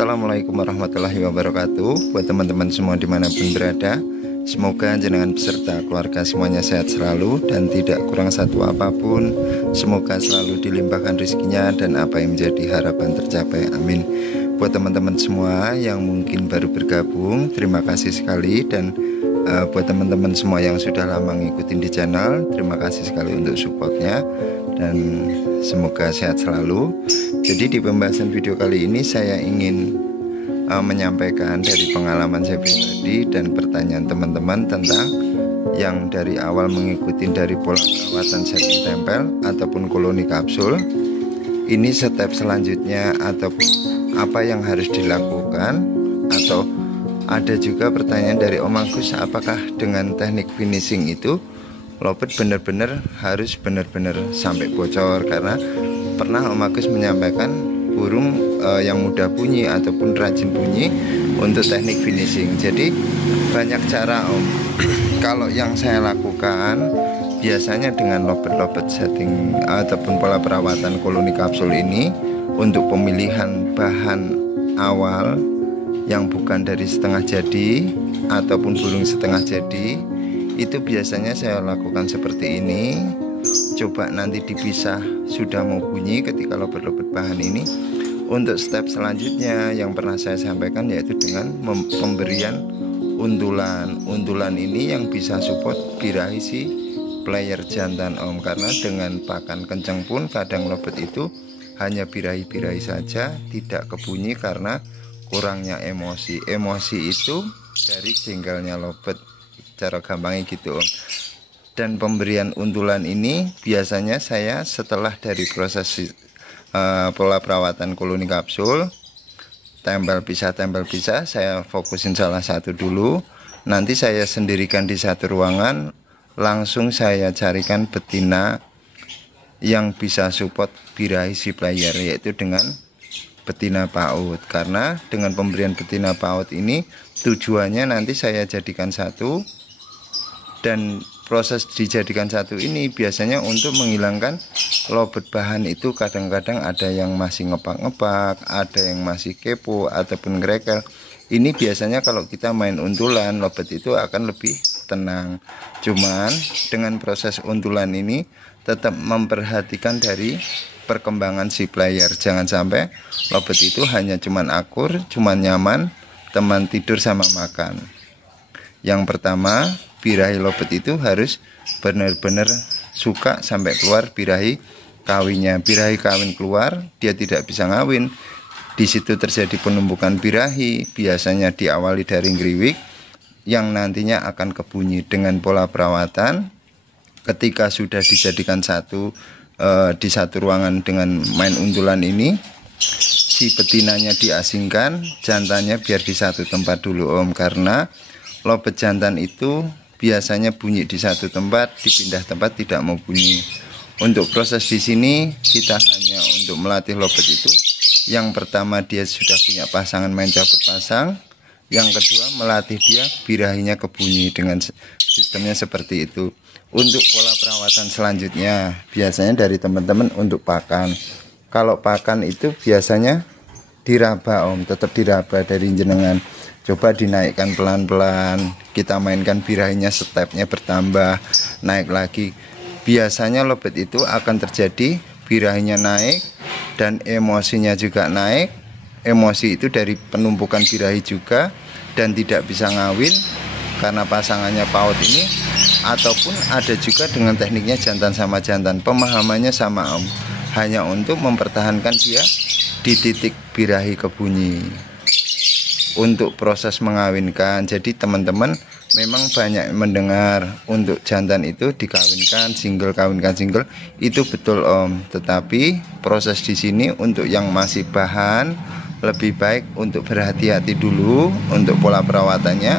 Assalamualaikum warahmatullahi wabarakatuh. Buat teman-teman semua dimanapun berada, semoga jenengan beserta keluarga semuanya sehat selalu dan tidak kurang satu apapun. Semoga selalu dilimpahkan rezekinya dan apa yang menjadi harapan tercapai, amin. Buat teman-teman semua yang mungkin baru bergabung, terima kasih sekali. Dan buat teman-teman semua yang sudah lama ngikutin di channel, terima kasih sekali untuk supportnya dan semoga sehat selalu. Jadi di pembahasan video kali ini saya ingin menyampaikan dari pengalaman saya pribadi dan pertanyaan teman-teman tentang yang dari awal mengikuti dari pola perawatan setting tempel ataupun koloni kapsul. Ini step selanjutnya ataupun apa yang harus dilakukan, atau ada juga pertanyaan dari Om Agus, apakah dengan teknik finishing itu lobet benar-benar harus benar-benar sampai bocor, karena pernah Om Agus menyampaikan burung yang mudah bunyi ataupun rajin bunyi untuk teknik finishing. Jadi banyak cara Om. Kalau yang saya lakukan biasanya dengan lobet-lobet setting ataupun pola perawatan koloni kapsul ini, untuk pemilihan bahan awal yang bukan dari setengah jadi ataupun burung setengah jadi, itu biasanya saya lakukan seperti ini. Coba nanti dipisah sudah mau bunyi ketika lobet-lobet bahan ini. Untuk step selanjutnya yang pernah saya sampaikan yaitu dengan pemberian untulan. Untulan ini yang bisa support birahi si player jantan Om, karena dengan pakan kencang pun kadang lobet itu hanya birahi-birahi saja, tidak kebunyi karena kurangnya emosi. Emosi itu dari jengkelnya lobet, cara gampangnya gitu Om. Dan pemberian untulan ini biasanya saya setelah dari proses pola perawatan koloni kapsul, tempel pisah, saya fokusin salah satu dulu. Nanti saya sendirikan di satu ruangan, langsung saya carikan betina yang bisa support birahi si player, yaitu dengan betina PAUD. Karena dengan pemberian betina PAUD ini tujuannya nanti saya jadikan satu, dan proses dijadikan satu ini biasanya untuk menghilangkan lobet bahan itu. Kadang-kadang ada yang masih ngepak-ngepak, ada yang masih kepo ataupun ngerekel. Ini biasanya kalau kita main untulan, lobet itu akan lebih tenang. Cuman dengan proses untulan ini tetap memperhatikan dari perkembangan si player. Jangan sampai lobet itu hanya cuman akur, cuman nyaman, teman tidur sama makan. Yang pertama, birahi lobet itu harus benar-benar suka sampai keluar birahi kawinnya. Birahi kawin keluar, dia tidak bisa ngawin. Di situ terjadi penumpukan birahi, biasanya diawali dari ngriwik yang nantinya akan kebunyi. Dengan pola perawatan, ketika sudah dijadikan satu di satu ruangan dengan main untulan ini, si betinanya diasingkan, jantannya biar di satu tempat dulu Om, karena lobet jantan itu biasanya bunyi di satu tempat, dipindah tempat tidak mau bunyi. Untuk proses di sini kita hanya untuk melatih lobet itu. Yang pertama, dia sudah punya pasangan main cabut pasang. Yang kedua, melatih dia birahinya kebunyi dengan sistemnya seperti itu. Untuk pola perawatan selanjutnya biasanya dari teman-teman untuk pakan. Kalau pakan itu biasanya diraba Om, tetap diraba dari jenengan. Coba dinaikkan pelan-pelan, kita mainkan birahinya, stepnya bertambah, naik lagi. Biasanya lobet itu akan terjadi birahinya naik dan emosinya juga naik. Emosi itu dari penumpukan birahi juga, dan tidak bisa ngawin karena pasangannya PAUD ini. Ataupun ada juga dengan tekniknya jantan sama jantan, pemahamannya sama Om, hanya untuk mempertahankan dia di titik birahi kebunyi. Untuk proses mengawinkan, jadi teman-teman memang banyak mendengar untuk jantan itu dikawinkan single, kawinkan single, itu betul Om. Tetapi proses di sini untuk yang masih bahan, lebih baik untuk berhati-hati dulu untuk pola perawatannya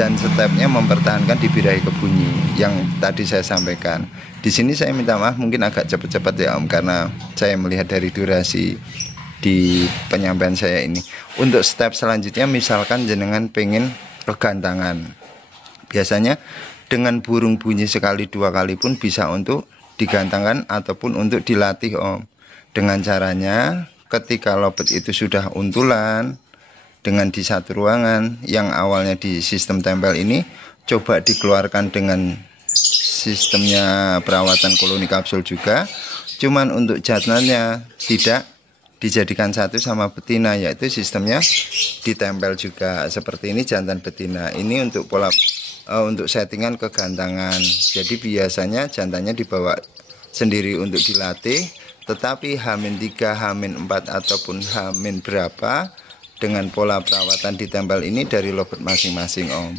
dan stepnya mempertahankan di birahi kebunyi yang tadi saya sampaikan. Di sini saya minta maaf mungkin agak cepat-cepat ya Om, karena saya melihat dari durasi di penyampaian saya ini. Untuk step selanjutnya, misalkan jenengan pengen kegantangan, biasanya dengan burung bunyi sekali dua kali pun bisa untuk digantangkan ataupun untuk dilatih Om. Dengan caranya ketika lobet itu sudah untulan dengan di satu ruangan yang awalnya di sistem tempel ini, coba dikeluarkan dengan sistemnya perawatan koloni kapsul juga, cuman untuk jantannya tidak dijadikan satu sama betina, yaitu sistemnya ditempel juga seperti ini. Jantan betina ini untuk pola untuk settingan kegantangan. Jadi biasanya jantannya dibawa sendiri untuk dilatih, tetapi H-3, H-4 ataupun H- berapa dengan pola perawatan ditempel ini dari lobet masing-masing Om.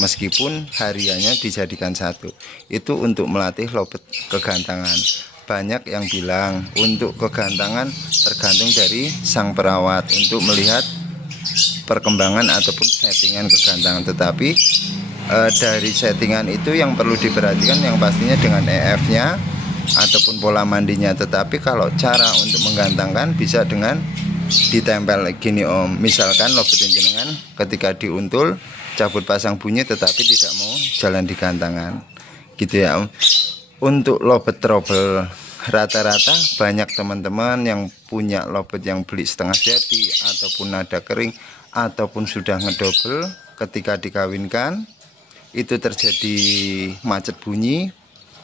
Meskipun hariannya dijadikan satu, itu untuk melatih lobet kegantangan. Banyak yang bilang untuk kegantangan tergantung dari sang perawat untuk melihat perkembangan ataupun settingan kegantangan. Tetapi dari settingan itu yang perlu diperhatikan yang pastinya dengan EF-nya ataupun pola mandinya. Tetapi kalau cara untuk menggantangkan bisa dengan ditempel gini Om. Misalkan lobet jenengan ketika diuntul cabut pasang bunyi tetapi tidak mau jalan di gantangan, gitu ya Om. Untuk lobet trouble rata-rata banyak teman-teman yang punya lobet yang beli setengah jadi ataupun nada kering ataupun sudah ngedobel, ketika dikawinkan itu terjadi macet bunyi,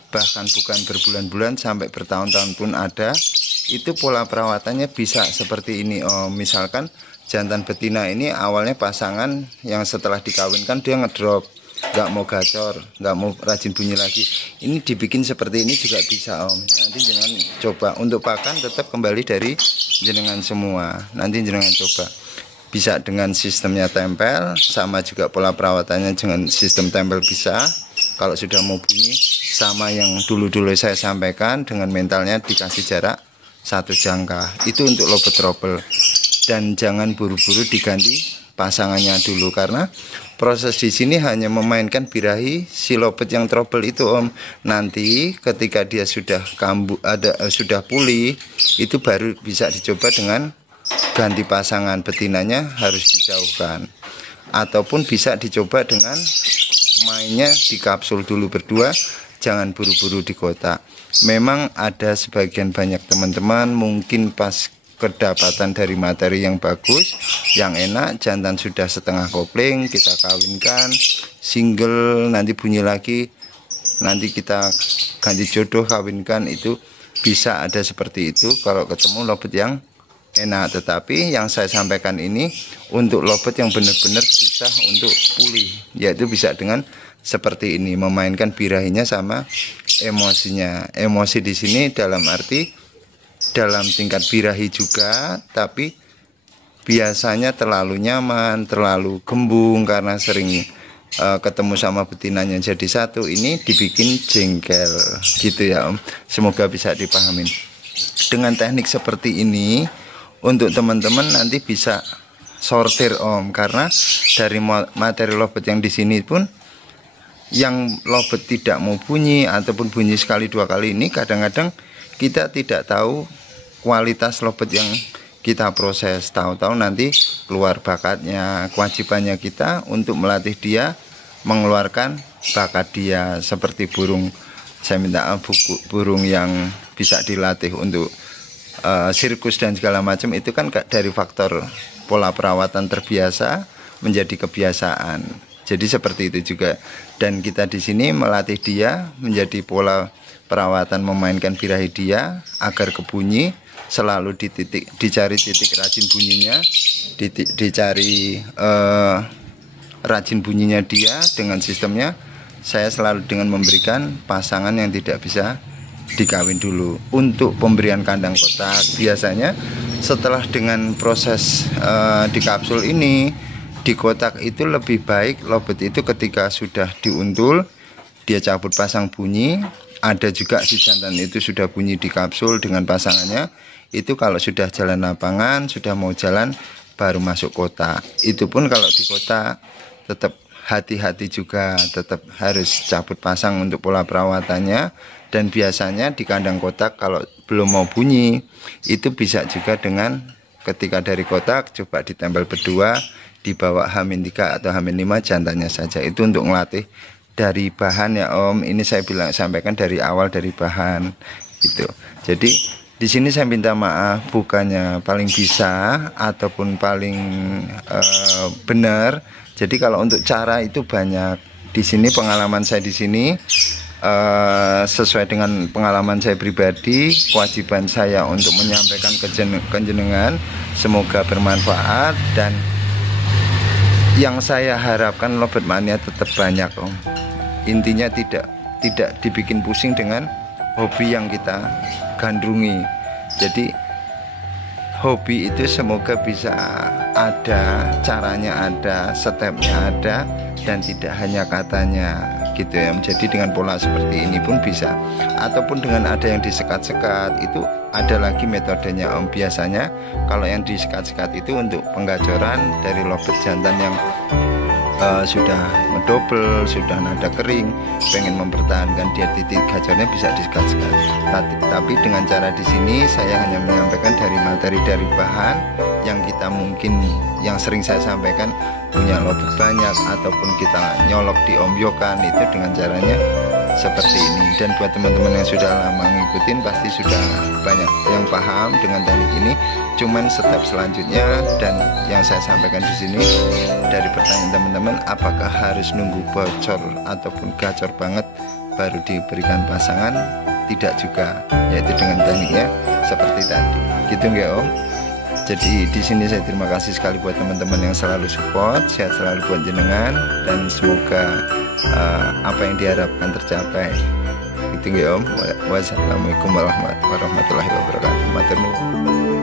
bahkan bukan berbulan-bulan sampai bertahun-tahun pun ada. Itu pola perawatannya bisa seperti ini Om. Misalkan jantan betina ini awalnya pasangan yang setelah dikawinkan dia ngedrop, nggak mau gacor, nggak mau rajin bunyi lagi, ini dibikin seperti ini juga bisa Om. Nanti jenengan coba untuk pakan tetap kembali dari jenengan semua. Nanti jenengan coba bisa dengan sistemnya tempel, sama juga pola perawatannya dengan sistem tempel bisa. Kalau sudah mau bunyi sama yang dulu-dulu saya sampaikan, dengan mentalnya dikasih jarak satu jangka. Itu untuk lobet trouble. Dan jangan buru-buru diganti pasangannya dulu, karena proses di sini hanya memainkan birahi si lobet yang trouble itu Om. Nanti ketika dia sudah sudah pulih, itu baru bisa dicoba dengan ganti pasangan. Betinanya harus dijauhkan, ataupun bisa dicoba dengan mainnya di kapsul dulu berdua, jangan buru-buru di kotak. Memang ada sebagian banyak teman-teman mungkin pas kedapatan dari materi yang bagus, yang enak, jantan sudah setengah kopling, kita kawinkan single, nanti bunyi lagi, nanti kita ganti jodoh kawinkan. Itu bisa ada seperti itu kalau ketemu lobet yang enak. Tetapi yang saya sampaikan ini untuk lobet yang benar-benar susah untuk pulih, yaitu bisa dengan seperti ini, memainkan birahinya sama emosinya. Emosi di sini dalam arti dalam tingkat birahi juga, tapi biasanya terlalu nyaman, terlalu gembung karena sering ketemu sama betinanya jadi satu. Ini dibikin jengkel, gitu ya Om. Semoga bisa dipahamin. Dengan teknik seperti ini untuk teman-teman nanti bisa sortir Om, karena dari materi lobet yang di sini pun yang lobet tidak mau bunyi ataupun bunyi sekali dua kali ini, kadang-kadang kita tidak tahu kualitas lobet yang kita proses. Tahu-tahu nanti keluar bakatnya. Kewajibannya kita untuk melatih dia mengeluarkan bakat dia, seperti burung. Saya minta burung yang bisa dilatih untuk sirkus dan segala macam, itu kan dari faktor pola perawatan terbiasa menjadi kebiasaan. Jadi seperti itu juga. Dan kita di sini melatih dia menjadi pola perawatan, memainkan birahi dia agar kebunyi selalu dicari titik rajin bunyinya, dicari rajin bunyinya dia. Dengan sistemnya saya selalu dengan memberikan pasangan yang tidak bisa dikawin dulu. Untuk pemberian kandang kotak biasanya setelah dengan proses di kapsul ini, di kotak itu lebih baik lobet itu ketika sudah diuntul dia cabut pasang bunyi. Ada juga si jantan itu sudah bunyi di kapsul dengan pasangannya. Itu kalau sudah jalan lapangan, sudah mau jalan, baru masuk kotak. Itu pun kalau di kotak tetap hati-hati juga, tetap harus cabut pasang untuk pola perawatannya. Dan biasanya di kandang kotak kalau belum mau bunyi, itu bisa juga dengan ketika dari kotak coba ditempel berdua, dibawa H-3 atau H-5 jantannya saja. Itu untuk ngelatih dari bahan ya Om. Ini saya sampaikan dari awal, dari bahan gitu. Jadi Di sini saya minta maaf, bukannya paling bisa ataupun paling benar. Jadi kalau untuk cara itu banyak. Di sini pengalaman saya di sini sesuai dengan pengalaman saya pribadi, kewajiban saya untuk menyampaikan ke jenengan, semoga bermanfaat. Dan yang saya harapkan Lovebird Mania tetap banyak, Om. Intinya tidak dibikin pusing dengan hobi yang kita gandrungi. Jadi hobi itu semoga bisa ada caranya, ada stepnya, ada, dan tidak hanya katanya gitu ya. Jadi dengan pola seperti ini pun bisa, ataupun dengan ada yang disekat-sekat, itu ada lagi metodenya, Om. Biasanya kalau yang disekat-sekat itu untuk penggacoran dari lovebird jantan yang sudah mendobel, sudah nada kering, pengen mempertahankan dia titik gacornya, bisa disekat-sekat. Tapi dengan cara di sini saya hanya menyampaikan dari materi, dari bahan yang kita mungkin, yang sering saya sampaikan, punya lovebird banyak ataupun kita nyolok di ombyokan, itu dengan caranya seperti ini. Dan buat teman-teman yang sudah lama ngikutin pasti sudah banyak yang paham dengan teknik ini. Cuman step selanjutnya dan yang saya sampaikan di sini, dari pertanyaan teman-teman, apakah harus nunggu bocor ataupun gacor banget baru diberikan pasangan? Tidak juga, yaitu dengan tekniknya seperti tadi. Gitu nggak, Om? Jadi di sini saya terima kasih sekali buat teman-teman yang selalu support, sehat selalu buat jenengan, dan semoga apa yang diharapkan tercapai. Gitu nggak, Om? Wassalamualaikum warahmatullahi wabarakatuh. Matur nuwun.